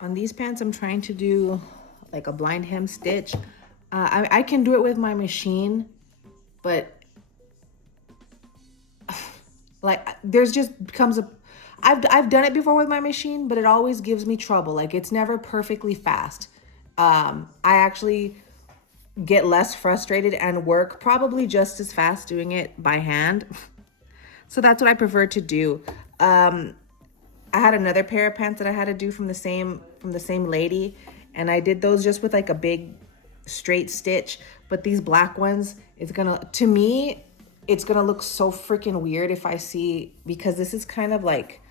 On these pants, I'm trying to do like a blind hem stitch. I can do it with my machine, but like there's just becomes a, I've done it before with my machine, but it always gives me trouble. Like it's never perfectly fast. I actually get less frustrated and work probably just as fast doing it by hand. So that's what I prefer to do. I had another pair of pants that I had to do from the same lady, and I did those just with like a big straight stitch. But these black ones, it's gonna, to me, it's gonna look so freaking weird if I see, because this is kind of like,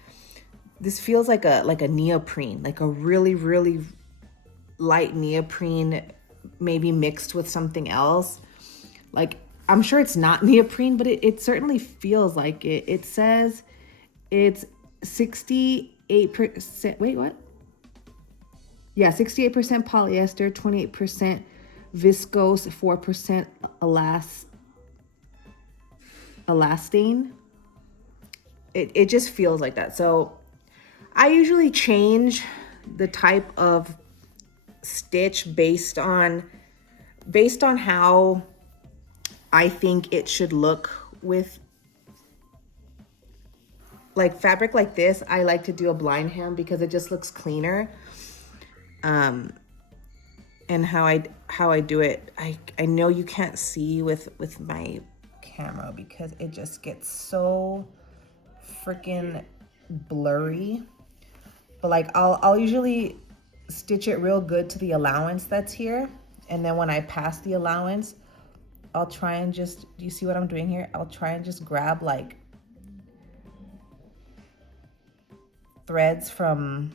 this feels like a neoprene, like a really, really light neoprene, maybe mixed with something else. Like, I'm sure it's not neoprene, but it certainly feels like it. It says it's 68%. Wait, what? Yeah, 68% polyester, 28% viscose, 4% elastane. It just feels like that. So I usually change the type of stitch based on how I think it should look with like fabric like this. I like to do a blind hem because it just looks cleaner. And how I do it, I know you can't see with my camera because it just gets so freaking blurry. But like I'll usually stitch it real good to the allowance that's here, and then when I pass the allowance, I'll try and just, do you see what I'm doing here? I'll try and just grab like threads from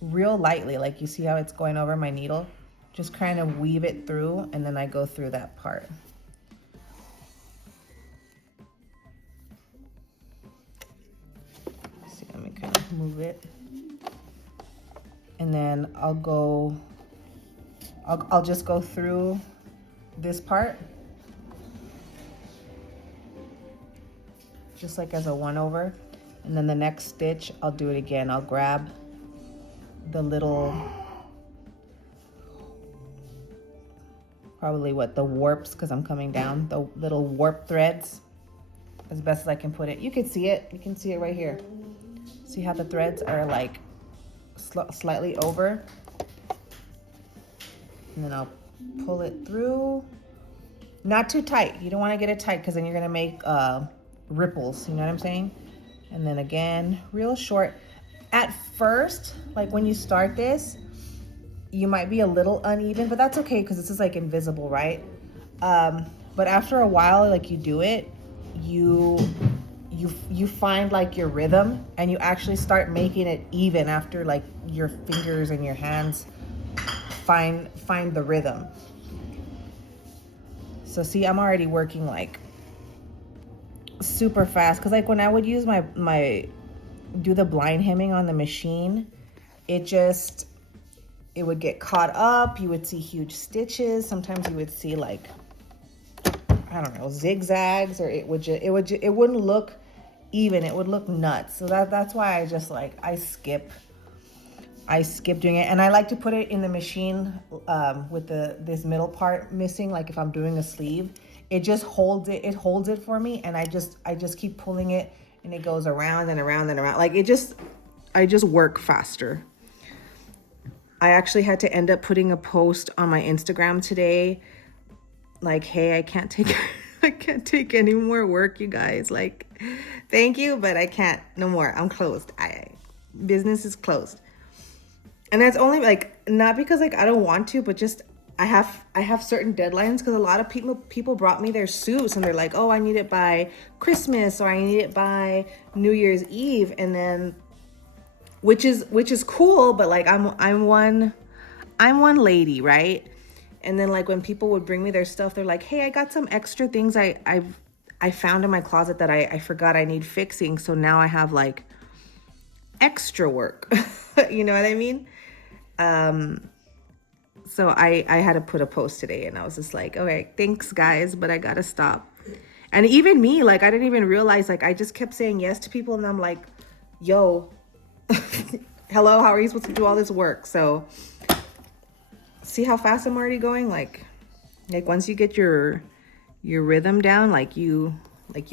real lightly, like you see how it's going over my needle, just kind of weave it through, and then I go through that part. See, let me kind of move it, and then I'll just go through this part, just like as a 1/over, and then the next stitch I'll do it again. I'll grab the little, probably the warps, because I'm coming down, the little warp threads, as best as I can put it. You can see it. You can see it right here. See how the threads are like slightly over? And then I'll pull it through. Not too tight. You don't want to get it tight because then you're going to make ripples. You know what I'm saying? And then again, real short. At first, like when you start this, you might be a little uneven, but that's okay because this is like invisible, right? But after a while, like you do it, you find like your rhythm, and you actually start making it even after like your fingers and your hands find the rhythm. So see, I'm already working like super fast, because like when I would use do the blind hemming on the machine, it would get caught up. You would see huge stitches. Sometimes you would see like, I don't know, zigzags, or it wouldn't look even. It would look nuts. So that's why I just like, I skip doing it. And I like to put it in the machine with this middle part missing. Like if I'm doing a sleeve, it just holds it for me, and I just keep pulling it, and it goes around and around and around. Like I just work faster. I actually had to end up putting a post on my Instagram today, like, hey, I can't take any more work, you guys. Like, thank you, but I can't no more. I'm closed. Business is closed. And that's only like, not because like I don't want to, but just I have certain deadlines, because a lot of people brought me their suits, and they're like, oh, I need it by Christmas, or I need it by New Year's Eve. And then which is cool, but like I'm one lady, right? And then like when people would bring me their stuff, they're like, hey, I got some extra things I found in my closet that I forgot I need fixing, so now I have like extra work. You know what I mean? So I had to put a post today, and I was just like, okay, thanks guys, but I gotta stop. And even me, like, I didn't even realize, like, I just kept saying yes to people, and I'm like, yo, hello, how are you supposed to do all this work? So see how fast I'm already going? Like once you get your rhythm down, like you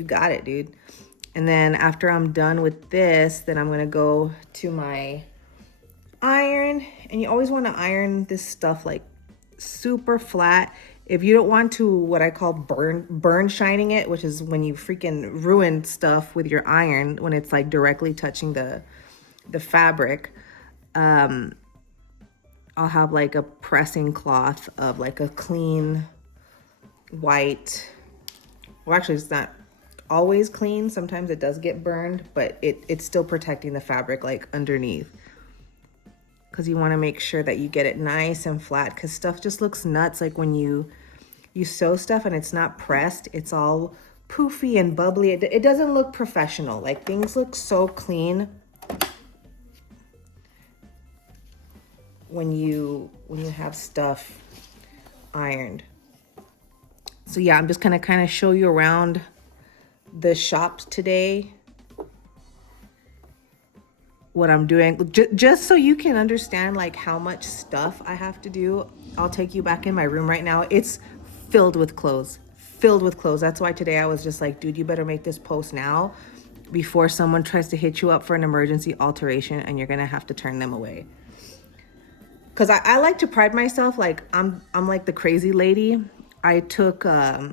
got it, dude. And then after I'm done with this, then I'm gonna go to my iron. And you always want to iron this stuff like super flat. If you don't want to, what I call burn shining it, which is when you freaking ruin stuff with your iron when it's like directly touching the fabric. I'll have like a pressing cloth of like a clean white, well, actually it's not always clean. Sometimes it does get burned, but it's still protecting the fabric like underneath. Because you want to make sure that you get it nice and flat, because stuff just looks nuts. Like when you sew stuff and it's not pressed, it's all poofy and bubbly. It doesn't look professional. Like things look so clean when you have stuff ironed. So yeah, I'm just gonna kind of show you around the shop today, what I'm doing, just so you can understand like how much stuff I have to do. I'll take you back in my room right now. It's filled with clothes. That's why today I was just like, dude, you better make this post now before someone tries to hit you up for an emergency alteration and you're gonna have to turn them away. Because I like to pride myself, like I'm like the crazy lady. I took what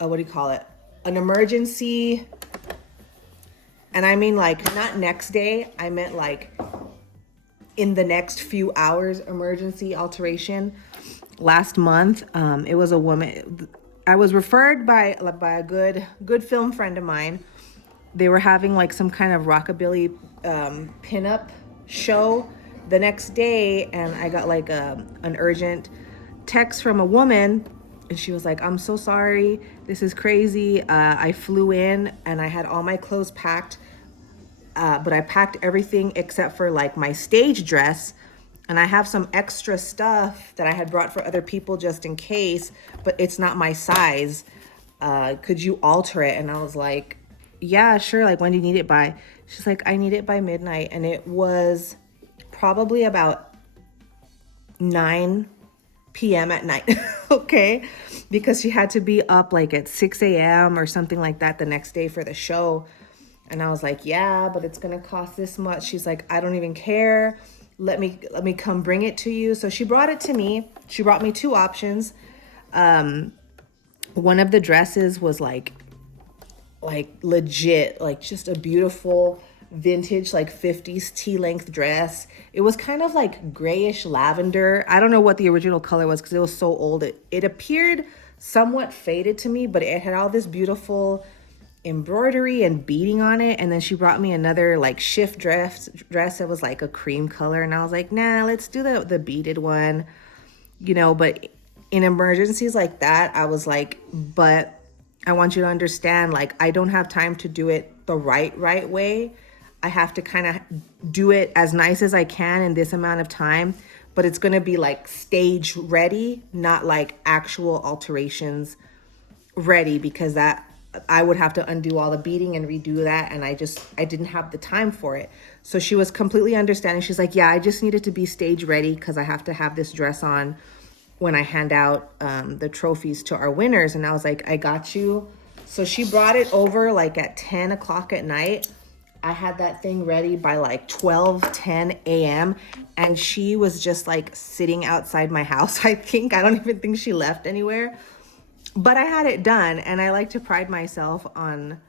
do you call it, an emergency. And I mean like not next day, I meant like in the next few hours emergency alteration. Last month, it was a woman. I was referred by a good film friend of mine. They were having like some kind of rockabilly pinup show the next day, and I got like an urgent text from a woman. And she was like, I'm so sorry. This is crazy. I flew in and I had all my clothes packed, but I packed everything except for like my stage dress. And I have some extra stuff that I had brought for other people just in case, but it's not my size. Could you alter it? And I was like, yeah, sure. Like, when do you need it by? She's like, I need it by midnight. And it was probably about 9 p.m. at night. Okay. Because she had to be up like at 6 a.m. or something like that the next day for the show. And I was like, yeah, but it's going to cost this much. She's like, I don't even care. Let me come bring it to you. So she brought it to me. She brought me 2 options. One of the dresses was like legit, like just a beautiful vintage, like 50s tea-length dress. It was kind of like grayish lavender. I don't know what the original color was because it was so old. It appeared somewhat faded to me, but it had all this beautiful embroidery and beading on it. And then she brought me another like shift dress that was like a cream color. And I was like, nah, let's do the beaded one, you know. But in emergencies like that, I was like, but I want you to understand, like, I don't have time to do it the right way. I have to kind of do it as nice as I can in this amount of time, but it's going to be like stage ready, not like actual alterations ready, because that I would have to undo all the beading and redo that. And I didn't have the time for it. So she was completely understanding. She's like, yeah, I just needed to be stage ready because I have to have this dress on when I hand out the trophies to our winners. And I was like, I got you. So she brought it over like at 10 o'clock at night. I had that thing ready by like 10 a.m. And she was just like sitting outside my house, I think. I don't even think she left anywhere. But I had it done, and I like to pride myself on,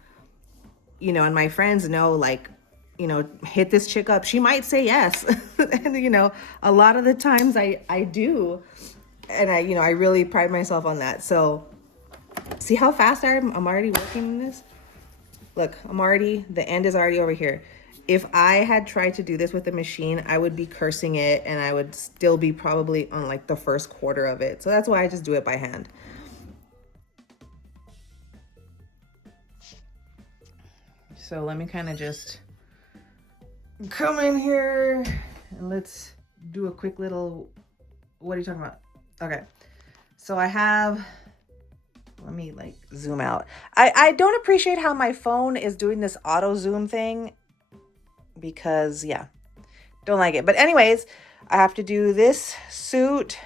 you know, and my friends know, like, you know, hit this chick up. She might say yes. And, you know, a lot of the times I do. And I really pride myself on that. So see how fast I'm already working on this? Look, the end is already over here. If I had tried to do this with a machine, I would be cursing it, and I would still be probably on like the first quarter of it. So that's why I just do it by hand. So let me kind of just come in here and let's do a quick little, what are you talking about? Okay. So I have, let me like zoom out. I don't appreciate how my phone is doing this auto zoom thing. because, yeah, don't like it. But anyways, I have to do this suit.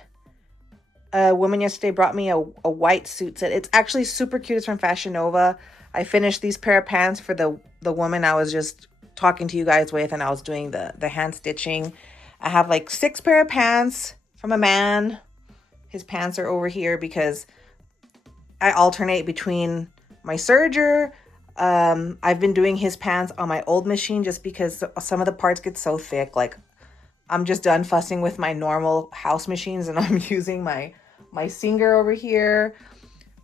A woman yesterday brought me a white suit set. It's actually super cute. It's from Fashion Nova. I finished these pair of pants for the woman I was just talking to you guys with, and I was doing the hand stitching. I have like 6 pair of pants from a man. His pants are over here because I alternate between my serger. I've been doing his pants on my old machine just because some of the parts get so thick. Like, I'm just done fussing with my normal house machines, and I'm using my Singer over here.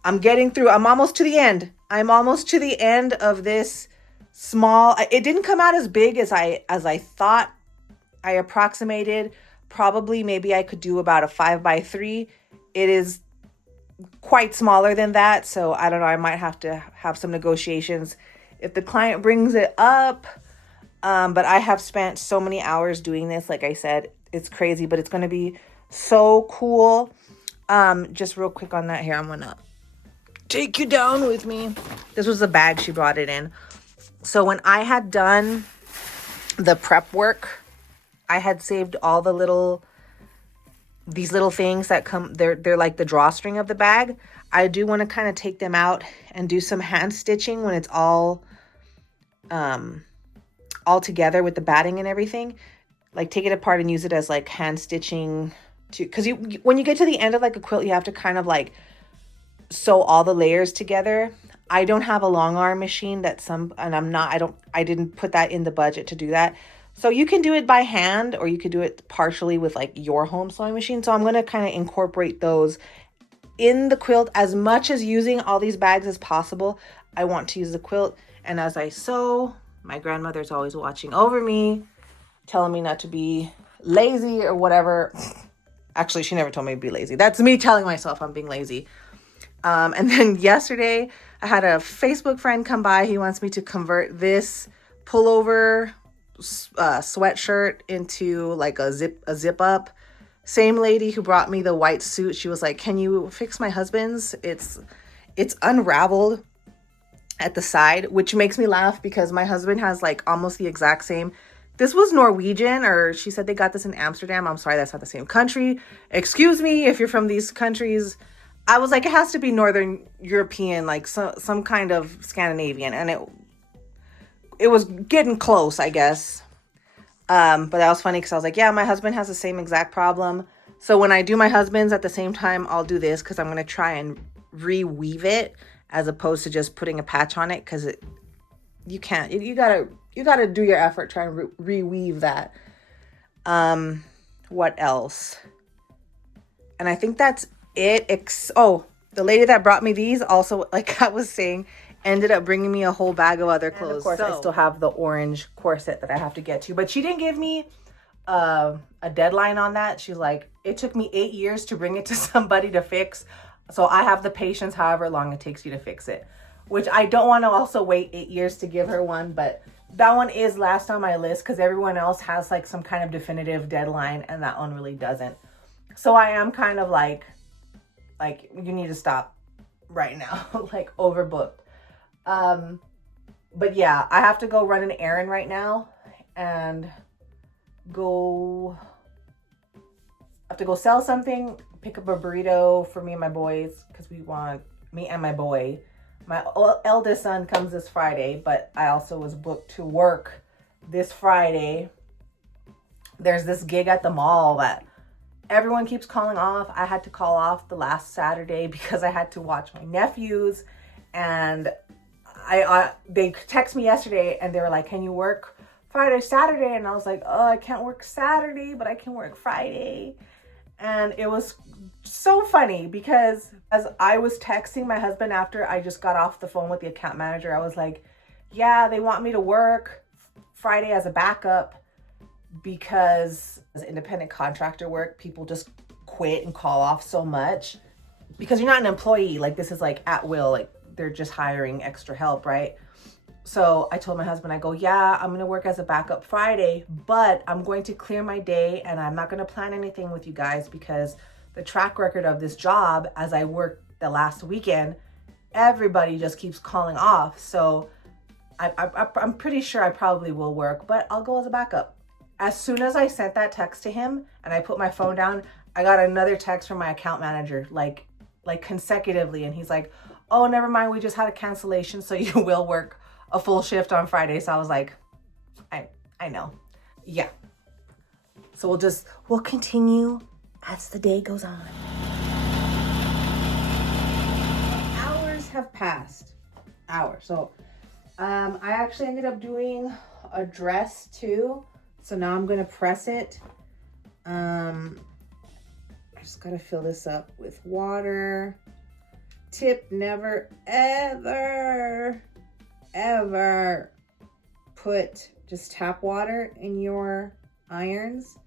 I'm getting through. I'm almost to the end. I'm almost to the end of this small. It didn't come out as big as I thought. I approximated. Probably maybe I could do about a 5x3. It is quite smaller than that, so I don't know. I might have to have some negotiations if the client brings it up. But I have spent so many hours doing this. Like I said, it's crazy, but it's going to be so cool. Just real quick on that here, I'm going to take you down with me. This was the bag she brought it in. So when I had done the prep work, I had saved all these little things that come, they're like the drawstring of the bag. I do want to kind of take them out and do some hand stitching when it's all together with the batting and everything. Like, take it apart and use it as like hand stitching to, because when you get to the end of like a quilt, you have to kind of like sew all the layers together. I don't have a long arm machine I didn't put that in the budget to do that. So you can do it by hand, or you could do it partially with like your home sewing machine. So I'm going to kind of incorporate those in the quilt as much as using all these bags as possible. I want to use the quilt. And as I sew, my grandmother's always watching over me, telling me not to be lazy or whatever. Actually, she never told me to be lazy. That's me telling myself I'm being lazy. And then yesterday, I had a Facebook friend come by. He wants me to convert this pullover sweatshirt into like a zip up. Same lady who brought me the white suit. She was like, "Can you fix my husband's? It's unraveled at the side," which makes me laugh because my husband has like almost the exact same. This was Norwegian, or she said they got this in Amsterdam. I'm sorry, that's not the same country. Excuse me if you're from these countries. I was like, it has to be Northern European, like some kind of Scandinavian. And it was getting close, I guess. But that was funny because I was like, yeah, my husband has the same exact problem. So when I do my husband's at the same time, I'll do this because I'm going to try and reweave it as opposed to just putting a patch on it, because you can't. You gotta do your effort trying to reweave that. What else? And I think that's it. The lady that brought me these also, like I was saying, ended up bringing me a whole bag of other clothes. And of course, I still have the orange corset that I have to get to, but she didn't give me a deadline on that. She's like, it took me 8 years to bring it to somebody to fix, so I have the patience however long it takes you to fix it, which I don't want to also wait 8 years to give her one, but that one is last on my list because everyone else has like some kind of definitive deadline and that one really doesn't. So I am kind of like you need to stop right now, like overbooked. But yeah, I have to go run an errand right now and I have to go sell something, pick up a burrito for me and my boys, because me and my boy. My eldest son comes this Friday, but I also was booked to work this Friday. There's this gig at the mall that everyone keeps calling off. I had to call off the last Saturday because I had to watch my nephews, and they text me yesterday and they were like, "Can you work Friday, Saturday?" And I was like, "Oh, I can't work Saturday, but I can work Friday." And it was so funny because as I was texting my husband after I just got off the phone with the account manager, I was like, yeah, they want me to work Friday as a backup because as independent contractor work, people just quit and call off so much because you're not an employee. Like, this is like at will, like they're just hiring extra help, right? So I told my husband, I go, yeah, I'm going to work as a backup Friday, but I'm going to clear my day and I'm not going to plan anything with you guys because the track record of this job, as I worked the last weekend, everybody just keeps calling off. So I'm pretty sure I probably will work, but I'll go as a backup. As soon as I sent that text to him and I put my phone down, I got another text from my account manager, like consecutively. And he's like, oh, never mind. We just had a cancellation. So you will work a full shift on Friday. So I was like, I know. Yeah. So we'll continue as the day goes on. Hours have passed. Hours. So I actually ended up doing a dress too. So now I'm going to press it. I just got to fill this up with water. Tip: never, ever, ever put just tap water in your irons,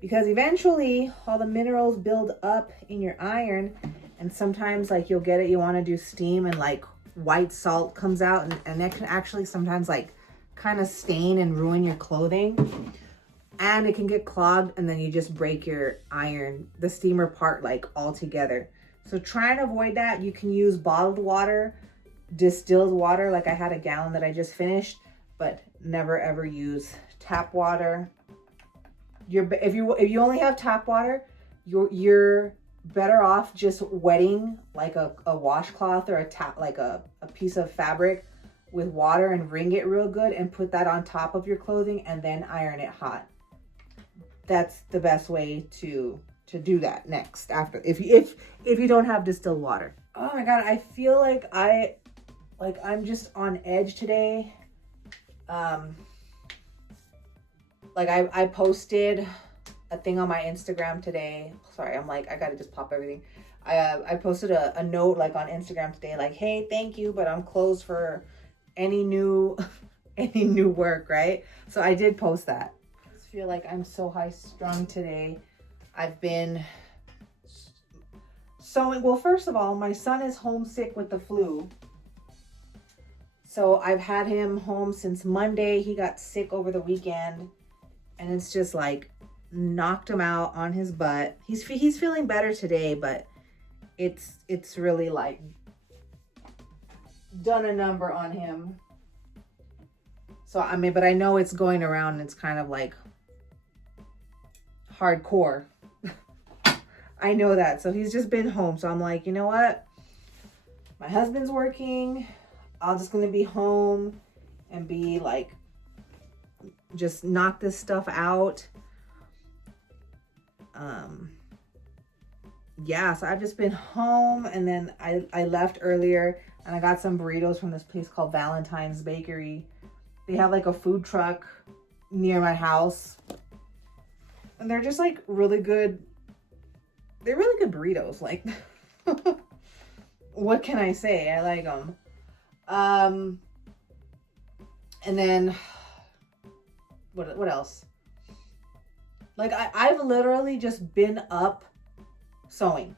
because eventually all the minerals build up in your iron, and sometimes like you'll get it, you want to do steam and like white salt comes out, and that can actually sometimes like kind of stain and ruin your clothing, and it can get clogged, and then you just break your iron, the steamer part, like altogether. So try and avoid that. You can use bottled water, distilled water, like I had a gallon that I just finished, but never ever use tap water. If you only have tap water, you're better off just wetting like a washcloth or a piece of fabric with water and wring it real good and put that on top of your clothing and then iron it hot. That's the best way to do that next, after if you don't have distilled water. Oh my god, I feel like I'm just on edge today. Like I posted a thing on my Instagram today. Sorry, I'm like, I gotta just pop everything. I posted a note like on Instagram today, like, hey, thank you, but I'm closed for any new work, right? So I did post that. I just feel like I'm so high strung today. I've been sewing. Well, first of all, my son is homesick with the flu. So I've had him home since Monday. He got sick over the weekend, and it's just like knocked him out on his butt. He's feeling better today, but it's really like done a number on him. So I mean, but I know it's going around, and it's kind of like hardcore. I know that. So he's just been home. So I'm like, you know what? My husband's working. I'm just going to be home and be like, just knock this stuff out. Yeah, so I've just been home, and then I left earlier and I got some burritos from this place called Valentine's Bakery. They have like a food truck near my house, and they're just like really good. They're really good burritos. Like, what can I say? I like them. And then what else? Like I've literally just been up sewing,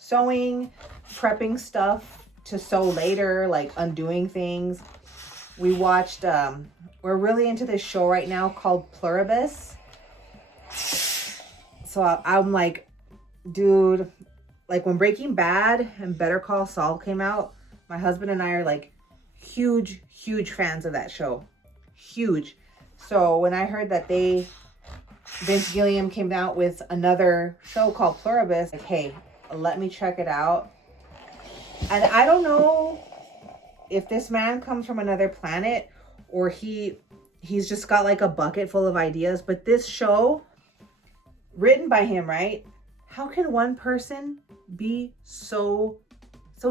prepping stuff to sew later, like undoing things. We watched, we're really into this show right now called Pluribus. So I'm like, dude, like when Breaking Bad and Better Call Saul came out, my husband and I are like huge fans of that show. Huge. So when I heard that Vince Gilliam came out with another show called Pluribus, like, hey, let me check it out. And I don't know if this man comes from another planet or he's just got like a bucket full of ideas, but this show, written by him, right? How can one person be so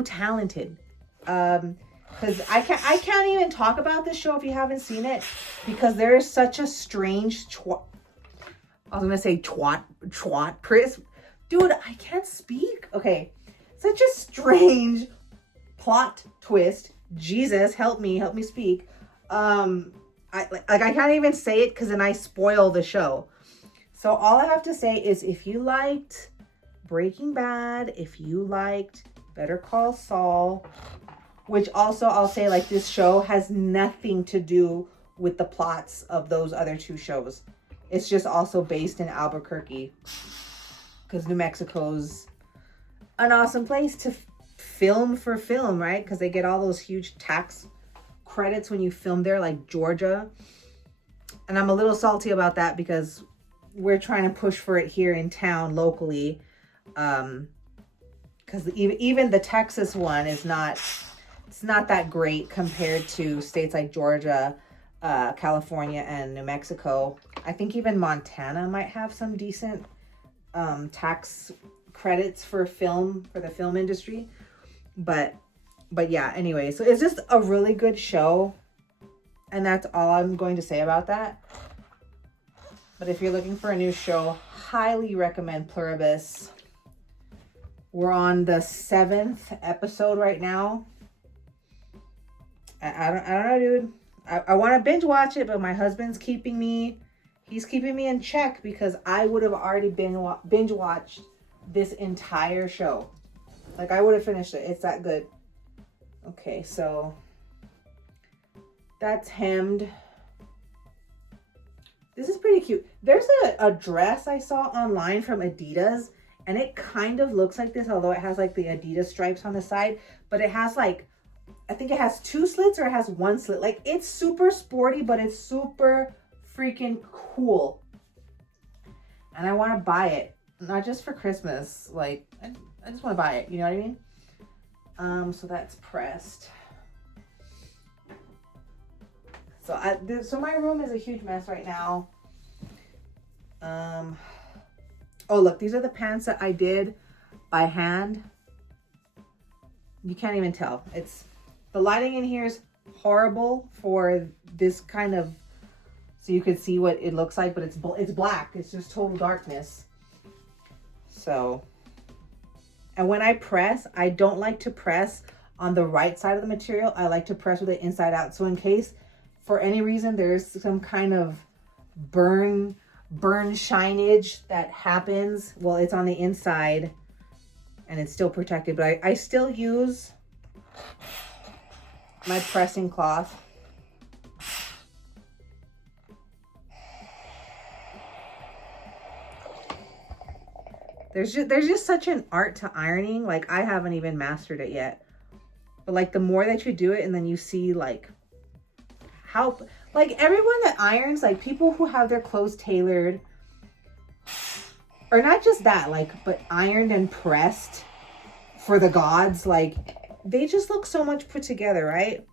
talented? Because I can't even talk about this show if you haven't seen it, because there is such a strange twat, Chris. Dude, I can't speak. Okay. Such a strange plot twist. Jesus, help me speak. I can't even say it because then I spoil the show. So all I have to say is, if you liked Breaking Bad, if you liked Better Call Saul, which also I'll say, like, this show has nothing to do with the plots of those other two shows. It's just also based in Albuquerque, because New Mexico's an awesome place to film, right? Because they get all those huge tax credits when you film there, like Georgia. And I'm a little salty about that because we're trying to push for it here in town locally. Because even the Texas one is not, it's not that great compared to states like Georgia, California, and New Mexico. I think even Montana might have some decent tax credits for the film industry. But yeah, anyway, so it's just a really good show. And that's all I'm going to say about that. But if you're looking for a new show, highly recommend Pluribus. We're on the 7th episode right now. I don't know, dude. I want to binge watch it, but my husband's keeping me in check because I would have already binge watched this entire show. Like, I would have finished it. It's that good. Okay, so that's hemmed. This is pretty cute. There's a dress I saw online from Adidas, and it kind of looks like this, although it has like the Adidas stripes on the side, but it has like, I think it has 2 slits or it has 1 slit. Like, it's super sporty, but it's super freaking cool. And I want to buy it, not just for Christmas. Like, I just want to buy it. You know what I mean? So that's pressed. So my room is a huge mess right now. Oh, look, these are the pants that I did by hand. You can't even tell. The lighting in here is horrible for this kind of, so you could see what it looks like, but it's black. It's just total darkness. So, and when I press, I don't like to press on the right side of the material. I like to press with it inside out. So in case for any reason there's some kind of burn shinage that happens, well, it's on the inside and it's still protected. But I still use my pressing cloth. There's just such an art to ironing. Like, I haven't even mastered it yet. But like, the more that you do it, and then you see like how, like, everyone that irons, like people who have their clothes tailored, or not just that, like, but ironed and pressed for the gods, like, they just look so much put together, right?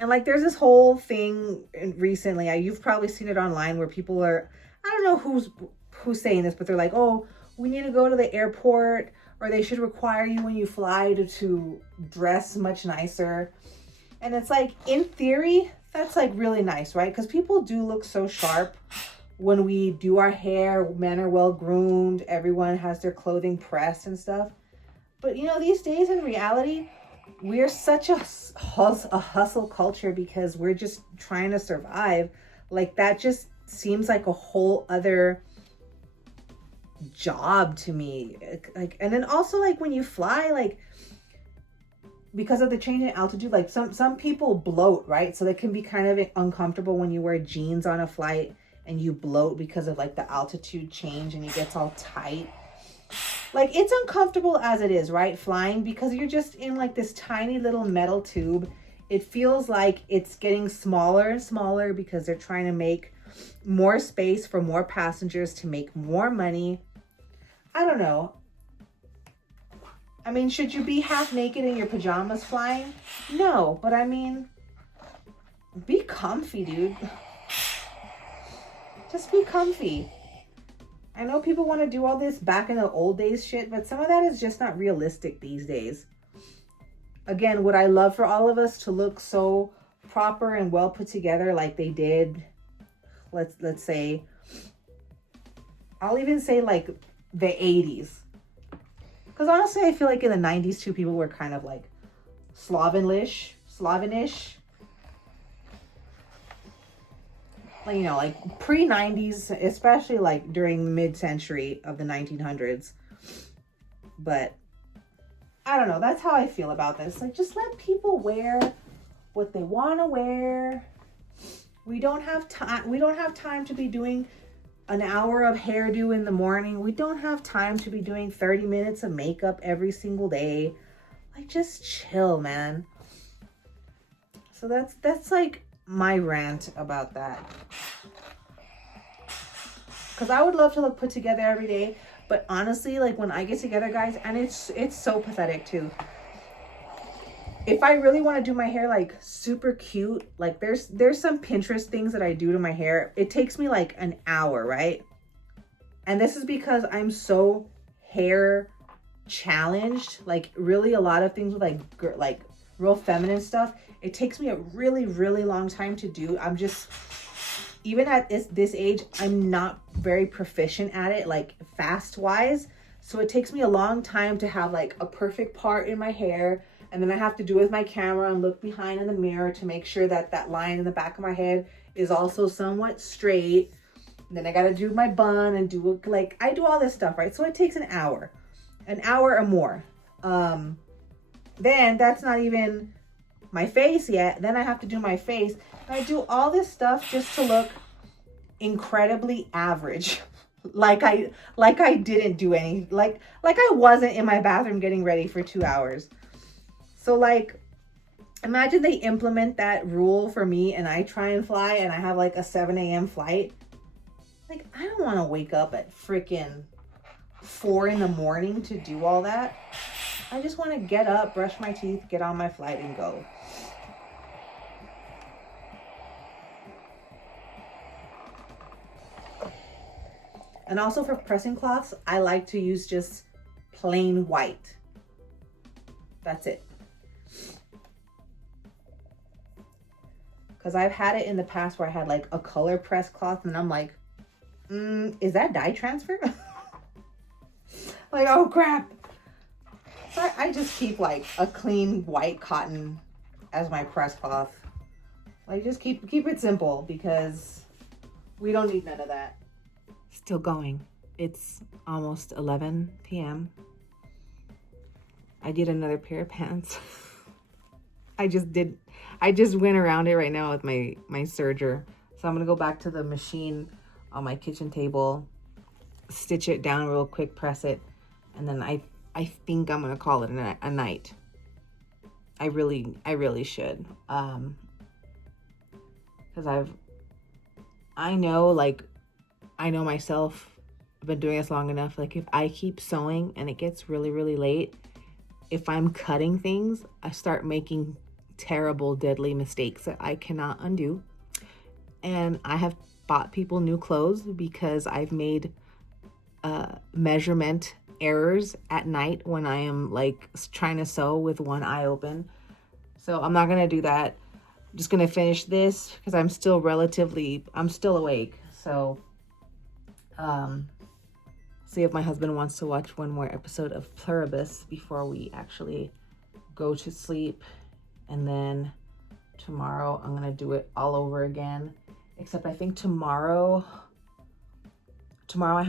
And like, there's this whole thing recently, you've probably seen it online, where people are, I don't know who's saying this, but they're like, oh, we need to go to the airport, or they should require you when you fly to dress much nicer. And it's like, in theory, that's like really nice, right? Because people do look so sharp when we do our hair. Men are well groomed. Everyone has their clothing pressed and stuff. But you know, these days in reality, we're such a hustle culture because we're just trying to survive. Like, that just seems like a whole other job to me. Like, and then also, like, when you fly, like, because of the change in altitude, like some people bloat, right? So that can be kind of uncomfortable when you wear jeans on a flight and you bloat because of like the altitude change and it gets all tight. Like, it's uncomfortable as it is, right? Flying, because you're just in like this tiny little metal tube. It feels like it's getting smaller and smaller because they're trying to make more space for more passengers to make more money. I don't know. I mean, should you be half naked in your pajamas flying? No, but I mean, be comfy, dude. Just be comfy. I know people want to do all this back in the old days shit, but some of that is just not realistic these days. Again, would I love for all of us to look so proper and well put together like they did, let's say, I'll even say like the 80s. Because honestly, I feel like in the 90s too, people were kind of like Slavenish. Like, you know, like pre-90s, especially like during mid-century of the 1900s. But I don't know, that's how I feel about this. Like, just let people wear what they want to wear. We don't have time to be doing an hour of hairdo in the morning. We don't have time to be doing 30 minutes of makeup every single day. Like, just chill, man. So that's like my rant about that. Because I would love to look put together every day. But honestly, like when I get together, guys, and it's so pathetic too. If I really want to do my hair like super cute, like there's some Pinterest things that I do to my hair. It takes me like an hour, right? And this is because I'm so hair challenged. Like really a lot of things with like real feminine stuff, it takes me a really, really long time to do. I'm just, even at this age, I'm not very proficient at it, like fast wise. So it takes me a long time to have like a perfect part in my hair. And then I have to do it with my camera and look behind in the mirror to make sure that that line in the back of my head is also somewhat straight. And then I got to do my bun and do like, I do all this stuff, right? So it takes an hour or more. Then that's not even my face yet. Then I have to do my face. I do all this stuff just to look incredibly average. like I didn't do any, like I wasn't in my bathroom getting ready for 2 hours. So like, imagine they implement that rule for me and I try and fly and I have like a 7 a.m. flight. Like, I don't want to wake up at freaking 4 in the morning to do all that. I just want to get up, brush my teeth, get on my flight and go. And also for pressing cloths, I like to use just plain white. That's it. Because I've had it in the past where I had like a color press cloth and I'm like, is that dye transfer? Like, oh crap. So I just keep like a clean white cotton as my press cloth. Like just keep it simple because we don't need none of that. Still going. It's almost 11 p.m. I did another pair of pants. I just went around it right now with my serger. So I'm gonna go back to the machine on my kitchen table, stitch it down real quick, press it, and then I think I'm gonna call it a night. I really should. Because I know myself, I've been doing this long enough. Like if I keep sewing and it gets really, really late, if I'm cutting things, I start making terrible, deadly mistakes that I cannot undo. And I have bought people new clothes because I've made measurement errors at night when I am like trying to sew with one eye open. So I'm not gonna do that. I'm just gonna finish this because I'm still awake. So see if my husband wants to watch one more episode of Pluribus before we actually go to sleep. And then tomorrow I'm gonna do it all over again. Except I think tomorrow I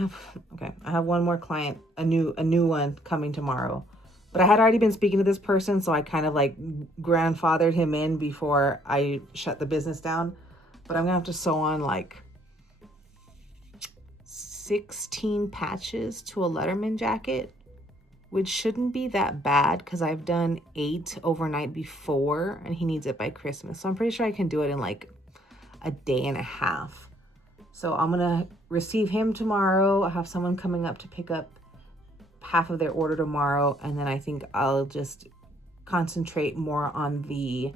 have one more client, a new one coming tomorrow. But I had already been speaking to this person, so I kind of like grandfathered him in before I shut the business down. But I'm gonna have to sew on like 16 patches to a Letterman jacket, which shouldn't be that bad because I've done 8 overnight before and he needs it by Christmas. So I'm pretty sure I can do it in like a day and a half. So I'm gonna receive him tomorrow. I have someone coming up to pick up half of their order tomorrow, and then I think I'll just concentrate more on the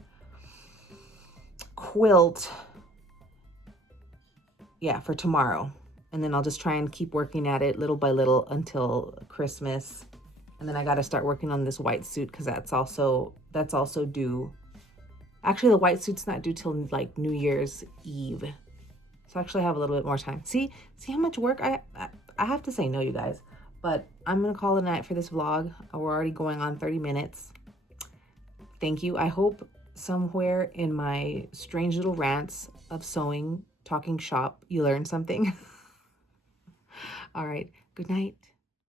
quilt, for tomorrow. And then I'll just try and keep working at it little by little until Christmas. And then I got to start working on this white suit because that's also due. Actually, the white suit's not due till like New Year's Eve. So actually I have a little bit more time. See how much work I have to say no, you guys. But I'm going to call it a night for this vlog. We're already going on 30 minutes. Thank you. I hope somewhere in my strange little rants of sewing, talking shop, you learned something. All right. Good night.